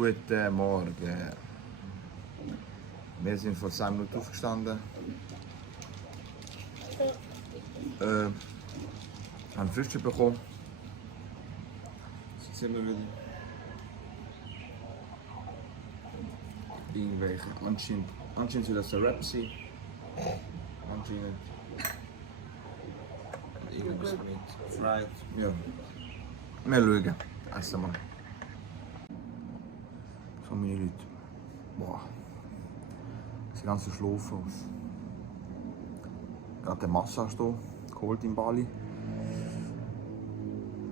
Guten Morgen. Wir sind vor 10 Minuten aufgestanden. Haben Frühstück bekommen. Jetzt sind wir wieder. Irgendwelche. Anscheinend soll das ein Rap sein. Anscheinend. Irgendwas mit Fried. Ja. Wir schauen. Essen wir. So meine Leute. Boah. Sie ganz verschlafen aus. Gerade eine Massage hier, geholt in Bali.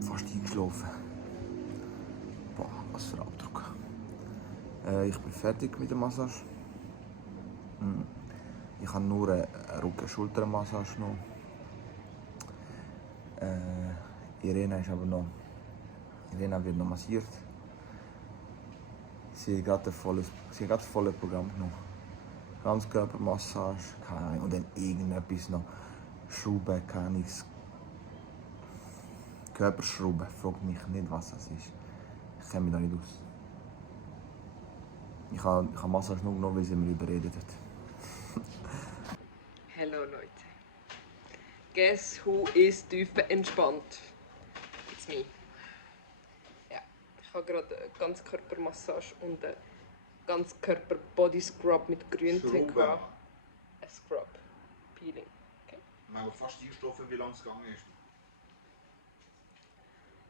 Fast eingeschlafen. Boah, was für ein Abdruck. Ich bin fertig mit der Massage. Ich habe nur eine Rücken-Schulter-Massage noch. Irena ist aber noch. Irena wird noch massiert. Sie hat gerade ein volles Programm genommen. Ganzkörpermassage, keine Ahnung, und dann irgendetwas noch. Schrauben, keine Ahnung. Körperschrauben, fragt mich nicht, was das ist. Ich kenne mich da nicht aus. Ich habe Massage nur genommen, weil sie mir überredet hat. Hallo Leute. Guess who is tiefenentspannt? It's me. Ja, ich habe gerade eine Ganzkörpermassage und eine Ganzkörper-Body-Scrub mit Grüntee gehabt. Ein Scrub. Peeling. Okay. Wir haben fast eingestoffen, wie lange es gegangen ist.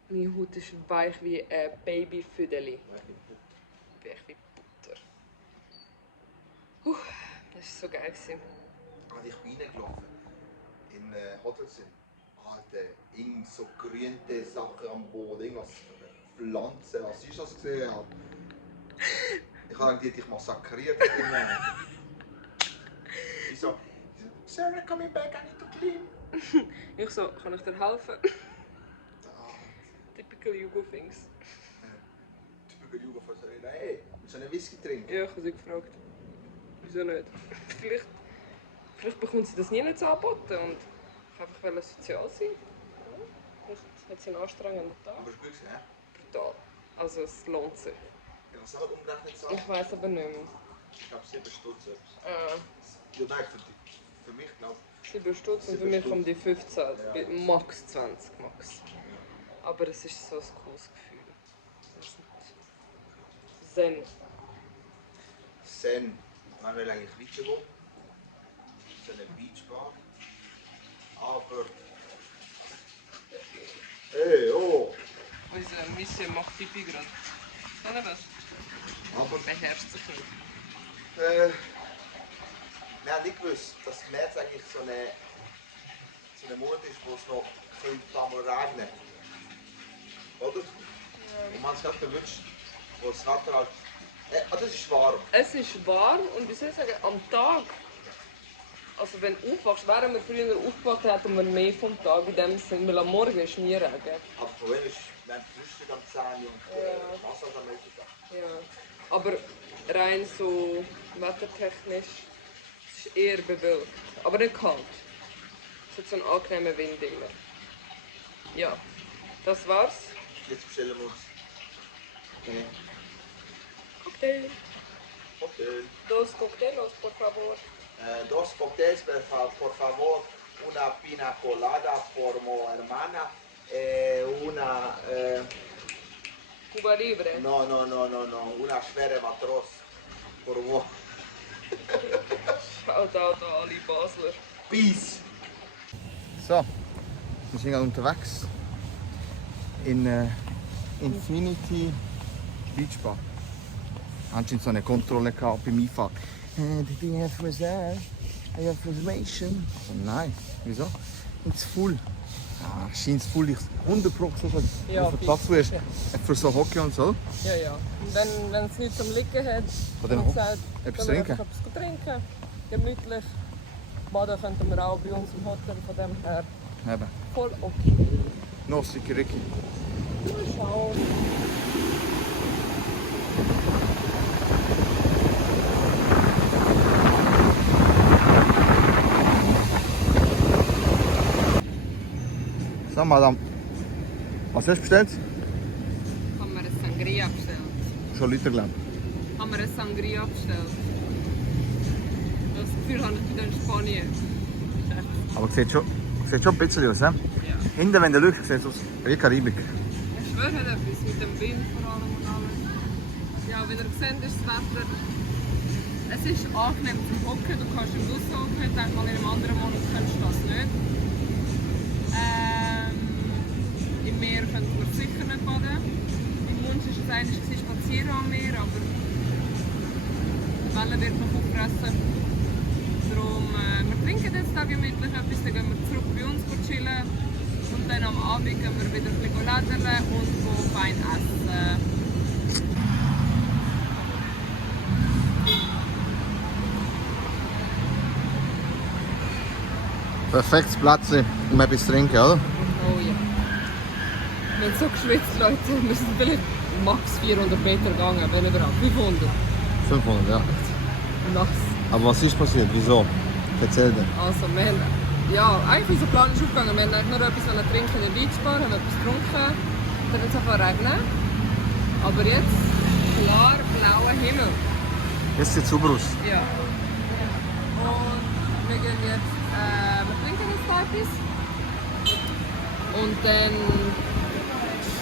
Meine Haut ist weich wie ein Babyfüdeli. Weich wie Butter. Das war so geil. Als ich bin reingelaufen in Hotelzimmer, Alter, irgend so grüne Sachen am Boden, irgendwas Pflanzen, was ist das gesehen? Ich habe gedacht, ich massakriert. Ich so, Sarah, coming back, I need to clean. Ich so, kann ich dir helfen? Typical Jugo-Things. Typical Jugo von Sarah. Hey, willst du einen Whisky trinken? Ja, ich habe sie gefragt. Wieso nicht? Vielleicht bekommt sie das nie nicht angeboten und ich wollte einfach sozial sein. Ja, vielleicht hat sie einen anstrengenden Tag. Aber es ist gut, ne? Brutal. Also es lohnt sich. Ja, was soll umgerechnet sein? Ich weiss aber nicht mehr. Ich glaube 7 Stutz. Ja, nein, für mich glaube ich. 7 Stutz und für mich um die 15. Ja. Max 20. Max. Aber es ist so ein cooles Gefühl. Zen. Zen. Man will eigentlich weitergehen. So eine Beachbar. Aber. Hey, oh! Unser Mission macht Pipi gerade. Kann er was? Aber. Beherrscht sich nicht. Wir haben nicht gewusst, dass März eigentlich so eine Monat ist, wo es noch ein paar Mal regnet. Oder? Ja. Und man hat es gerade gewünscht, wo das Wetter halt. Das ist warm. Es ist warm und wie soll ich sagen, am Tag. Also wenn du aufwachst, während wir früher aufgewacht hätten wir mehr vom Tag in dem Sinn, weil am Morgen ist nie Regen. Aber vorhin ist wir Frühstück am 10 und Massage am Mittag. Ja. Aber rein so wettertechnisch, es ist eher bewölkt. Aber nicht kalt. Es hat so einen angenehmen Wind immer. Ja, das war's. Jetzt bestellen wir uns. Okay. Cocktail. Cocktail. Dos coctelos, por favor. Dos cócteles, por favor. Una pina colada por mi hermana. Una. Cuba Libre. No. Una schwere Matros. Por favor. Shoutout an alle Basler. Peace. So, wir sind gerade unterwegs in Infinity Beach Bar. Anscheinend so eine Kontrolle gehabt beim Einfahren. Did you have reserved? I have reservation. Nein, wieso? It's full. Scheint full. 100% Ja, Platz du hast für so Hockey und so. Ja. Und wenn es nichts zum Liegen hat, dann gesagt, etwas dann trinken. Etwas trinken. Gemütlich. Baden könnten wir auch bei uns im Hotel, von dem her. Eben. Voll okay. No, Sikiriki. Mal schauen. So, Madame. Was hast du bestellt? Haben wir eine Sangria bestellt. schon Leute, glaube Haben wir eine Sangria bestellt. Das Gefühl habe ich wieder in Spanien. ich. Aber sieht schon ein bisschen aus, ne? Ja. Hinten, wenn du schaust, sieht es aus wie Karibik. Ich schwöre, hat etwas mit dem Wind vor allem und alles. Ja, wie ihr seht, ist das Wetter. Es ist angenehm zum Hocken, du kannst im Bus hocken. Ich denke mal, in einem anderen Monat kannst du das nicht. Im Meer könnte man sicher nicht baden. Mein Wunsch war es eigentlich spazieren am Meer, aber die Welle wird noch auffressen. Darum, wir trinken jetzt da gemütlich etwas, dann gehen wir zurück bei uns chillen. Und dann am Abend gehen wir wieder ein bisschen lädeln und fein essen. Perfektes Platz, um etwas zu trinken, oder? Oh ja. Wir haben so geschwitzt, Leute. Wir sind vielleicht max 400 Meter gegangen, wenn überhaupt 500. 500, ja. Nass. Aber was ist passiert? Wieso? Erzähl dir. Also, wir haben, ja, eigentlich unser Plan ist aufgegangen. Wir wollten nur etwas trinken in der Beachbar, haben etwas getrunken. Dann wird es angefangen zu regnen. Aber jetzt klar blauer Himmel. Jetzt sieht es super aus. Ja. Und wir gehen jetzt, wir trinken jetzt da etwas. Und dann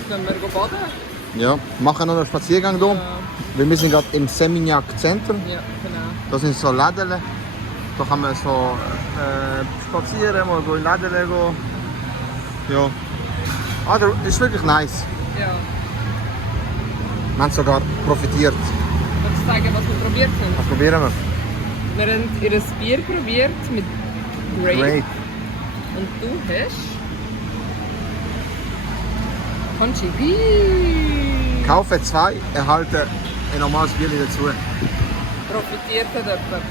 können wir baden. Ja, machen noch einen Spaziergang hier. Ja, Wir sind gerade im Seminyak Zentrum. ja, genau. Da sind so Läden. Da kann man so spazieren, mal in Läden gehen. Ja. Ah, das ist wirklich nice. Ja. Wir haben sogar profitiert. Kannst du sagen, was wir probiert haben? Was probieren wir? Wir haben ihr Bier probiert mit Grape. Great. Und du hast... Conchibi. Kaufe 2, erhalte ein normales Bier dazu. Profitiert hat jemand.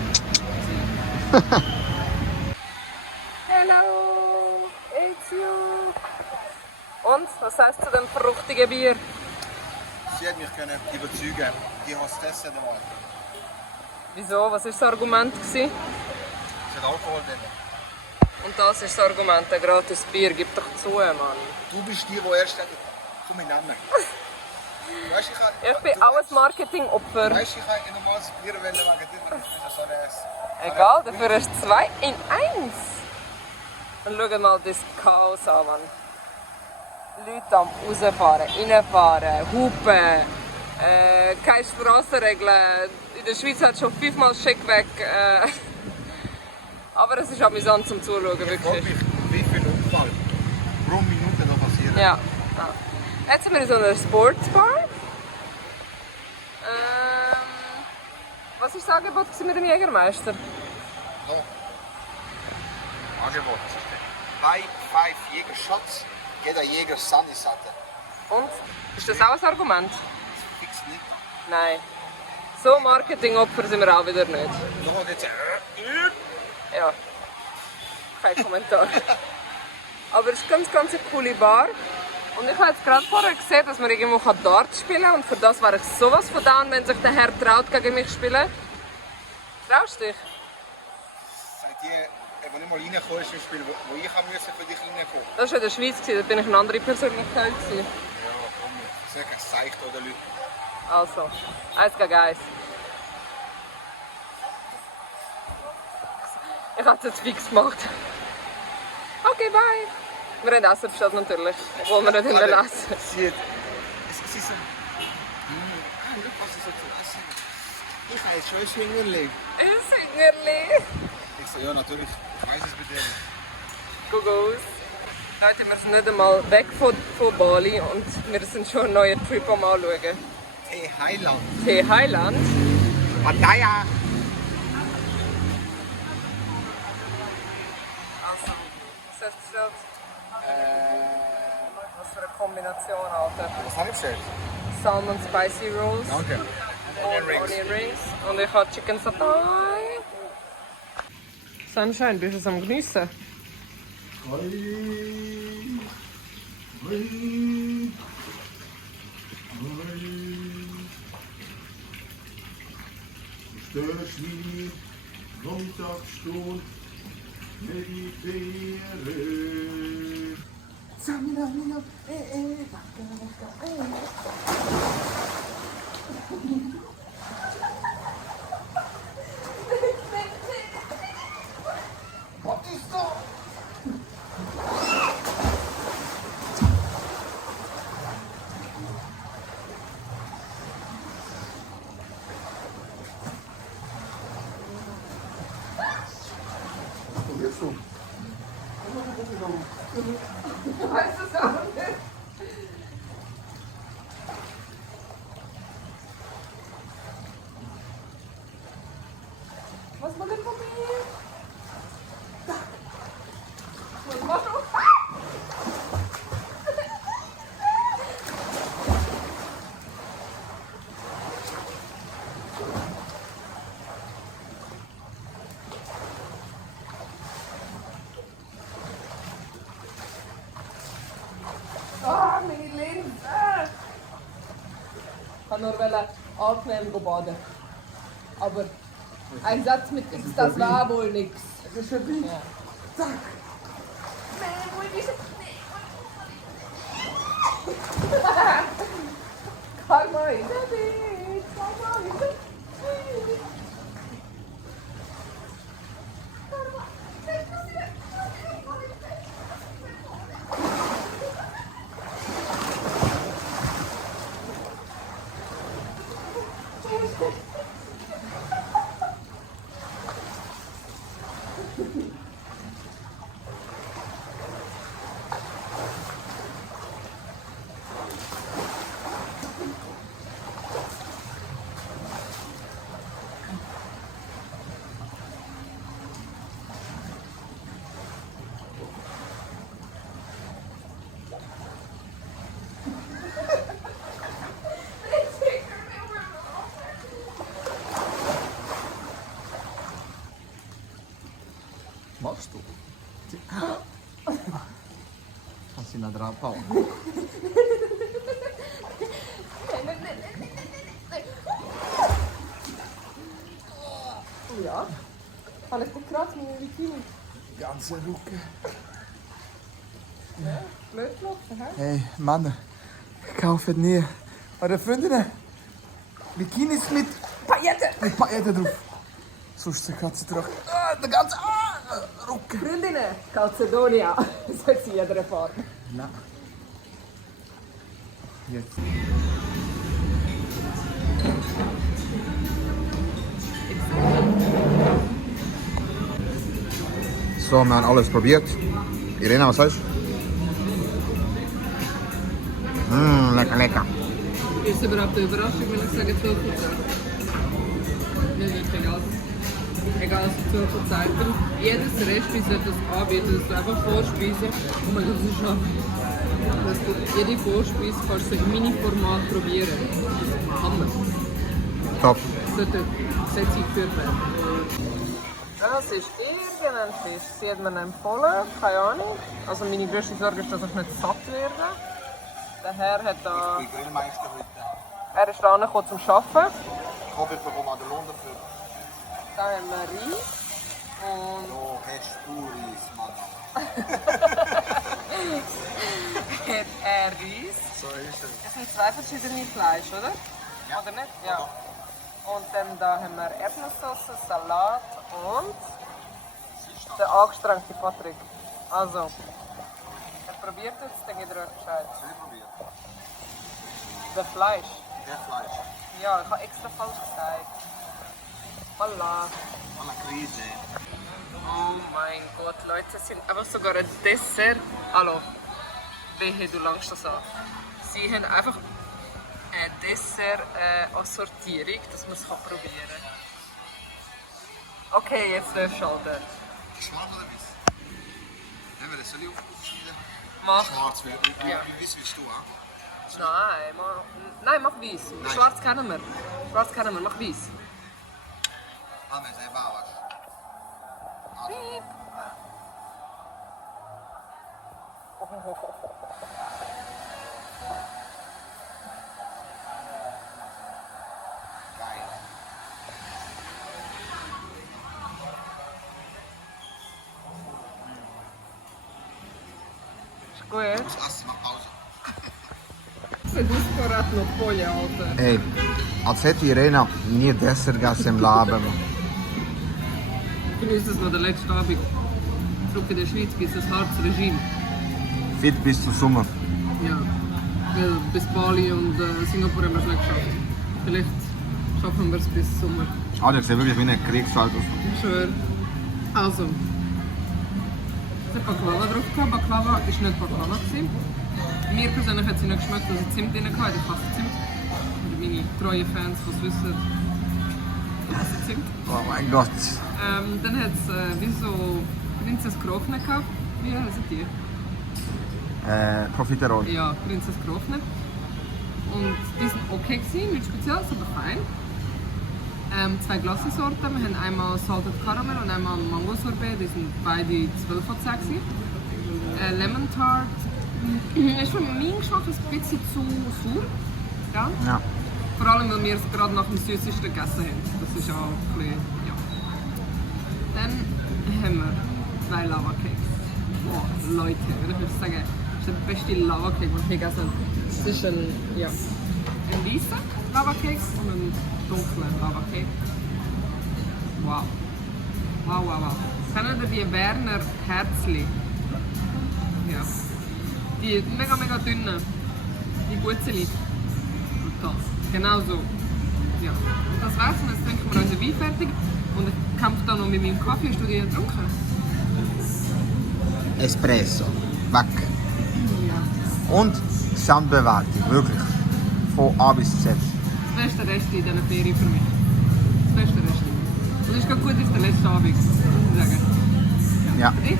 Hello, it's you. Und, was heißt zu dem fruchtigen Bier? Sie hat mich überzeugen, die Hostesse dabei. Wieso? Was war das Argument? Sie Gewesen? hat Alkohol drin. Und das ist das Argument, ein gratis Bier. Gib doch zu, Mann. Du bist die erst komm in den Namen. Weißt, Ich bin auch ein Marketingopfer. Weißt, ich habe ein normales Bier wegen dir, so eine... Egal, dafür hast du 2 in 1. Und schau mal das Chaos an, Mann. Leute am rausfahren, reinfahren, hupen, keine Strassenregeln. In der Schweiz hat es schon 5-mal Scheck weg. Aber es ist amüsant zum Zuschauen, Ich frage wirklich. mich, wie viel Unfall pro Minute da passiert. Ja. Ja. Jetzt sind wir in so einer Sportsbar. Was war das Angebot mit dem Jägermeister? So. Angebot. Bei 5 Jägershots, jeder Jäger Sunnis hatte. Und? Ist das auch ein Argument? Fix nicht. Nein. So Marketingopfer sind wir auch wieder nicht. Nur jetzt... Ja. Kein Kommentar. Aber es ist eine ganz eine coole Bar. Und ich habe jetzt gerade vorher gesehen, dass man irgendwo Dart spielen kann. Und für das wäre ich sowas von down, wenn sich der Herr traut, gegen mich zu spielen. Traust du dich? Seit ihr, wenn ich mal reingekommen ist im Spiel, wo ich musste für dich reinkommen. Das war in der Schweiz, da bin ich eine andere Persönlichkeit. Ja, komm, sag ein Seicht oder Leute. Also, 1 gegen 1. Ich habe es jetzt fix gemacht. Okay, bye. Wir haben Essen bestellt natürlich, obwohl wir nicht essen. Sie ist so... Schau, was sie so zu essen hat. Ich habe jetzt schon ein Schwingerli. Ein Singerli. Ich so, ja natürlich, ich weiss es bei dir. Guck aus. Leute, wir sind nicht einmal weg von Bali und wir sind schon einen neuen Trip am Anschauen. Tee Highland. Tee Highland. Pattaya. Also, was hast du bestellt? Was für eine Kombination, Alter. Was habe ich bestellt? Salmon Spicy Rolls. Danke. Und Onion Rings. Und ich habe Chicken Satay. Sunshine, bist du es am Geniessen? Störst mich, Sonntagsstunde, meditiere. Was ist da? Was probierst du? Ich weiß es auch nicht. Was wollen wir probieren? Was machst du? Ah, meine Linse! Ich wollte nur angenehm baden. Aber ein Satz mit X, das war wohl nix. Das ist schon wild. Ja. Zack. Nee, wo ist es? Komm mal in der Weg, komm mal in der Weg. Machst du? Kannst du ihn da draufhauen? Ja. Alles gut kratzt mit dem Bikini. Die ganze Rücken. Ja, blöd gelaufen, hä? Hey, Männer, kaufen nie eure Freundinnen Bikinis mit Pailletten drauf. Sonst zerkratzt sie durch den ganzen Rücken. Freundinnen, Calcedonia. Das hat sie jeder erfahren. Nein. Jetzt. So, wir haben alles probiert. Irena, was sagst du? Lecker, lecker. Ist überhaupt eine Überraschung, wenn ich sage 12 von 10? Nicht egal. Egal, was 12 von 10 bin. Jedes Restaurant wird das anbieten, dass du einfach Vorspeisen. Oh mein Gott, das ist schon. Dass du jede Vorspeise kannst du im Mini-Format probieren. Hammer. Top. Sollte Gesetz eingeführt werden. Das ist irgendein Fisch. Sie hat mir empfohlen, keine Ahnung. Also meine grösste Sorge ist, dass ich nicht satt werde. Der Herr hat da... Ich bin Grillmeister heute. Er ist da angekommen zum Arbeiten. Ich hoffe, ich bekomme an den Lohn dafür. Da haben wir Reis. Und So hast du Reis, Madame. hat er Reis. So ist es. Es sind zwei verschiedene Fleisch, oder? Ja. Oder nicht? Ja. Und dann da haben wir Erdnusssoße, Salat und der angestrengte Patrick. Also, er probiert jetzt, dann gibt er euch Bescheid. Soll ich probieren? Der Fleisch. Der Fleisch. Ja, ich habe extra falsch gesagt. Voilà. Alla Krise. Oh mein Gott, Leute, es sind einfach sogar ein Dessert. Hallo, wehe, du langst das an. Sie haben einfach eine Dessert-Assortierung, dass man es probieren kann. Okay, jetzt darfst du schalten. Schwarz oder weiß? Nehmen wir das. Soll ich aufschneiden? Mach. Schwarz. Wie Ja. weiß willst du, ah? Nein, mach weiß. Nein. Schwarz kennen wir. Schwarz kennen wir, mach weiß. Ah, wir sind Bauer. Piep. Geil. Ist gut. Das Essen, mach Pause. Das ist parat noch voll, Alter. Hey, als hätte Irena nie Dessert gegessen im Leben. Ich genieße es noch den letzten Abend. Zurück in der Schweiz gibt es ein hartes Regime. Fit bis zum Sommer. Ja, weil bis Bali und Singapur haben wir es nicht geschafft. Vielleicht schaffen wir es bis Sommer. Ah, der sieht wirklich wie ein Kriegsfeld aus. Ich schwöre. Also, ich habe Baklava drauf gehabt. Baklava war nicht Baklava. Mir persönlich hat sie nicht geschmeckt, dass ich Zimt drin hatte. Ich hasse Zimt. Und meine treuen Fans, die es wissen, ich hasse Zimt. Oh mein Gott. Dann hat es wie so Prinzess Krofne gehabt. Wie heißen die? Profiterol. Ja, Prinzess Krofne. Und die sind okay gewesen, nichts Spezielles, aber fein. 2 Glassensorten. Wir haben einmal Salted Caramel und einmal Mango Sorbet. Die sind beide 12 von 10 gewesen. Lemon Tart ist für meinen Geschmack ein bisschen zu sauer. Ja? Ja. Vor allem, weil wir es gerade nach dem Süßesten gegessen haben. Das ist auch ein bisschen, ja. Dann haben wir 2 Lava Cakes. Boah, Leute, würde ich würde sagen, das ist der beste Lava Cake, den ich je gegessen habe. Es ist ein weißer Lava Cake und ein dunkler Lava Cake. Wow. Wow, wow, wow. Kennen ihr die Werner Herzli? Ja. Die mega, mega dünnen. Die Gutzeli. Brutal. Genau so. Ja. Und das war's. Und jetzt trinken wir unseren Wein fertig. Und ich kämpfe da noch mit meinem Kaffee. Hast du den getrunken? Espresso. Weg. Ja. Und Gesamtbewertung, wirklich. Von A bis Z. Das beste Rest in dieser Ferien für mich. Das beste Rest. Und es ist gerade gut, ist der letzte Abend, muss ich sagen. Ja. Für dich?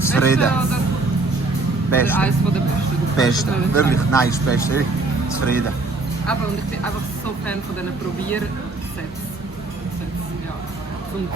Zufrieden. Beste oder Beste. eines von der besten? Beste. Wirklich, nein, das Beste. Wirklich zufrieden. Aber und ich bin einfach so Fan von diesen Probiersets. Ja. Und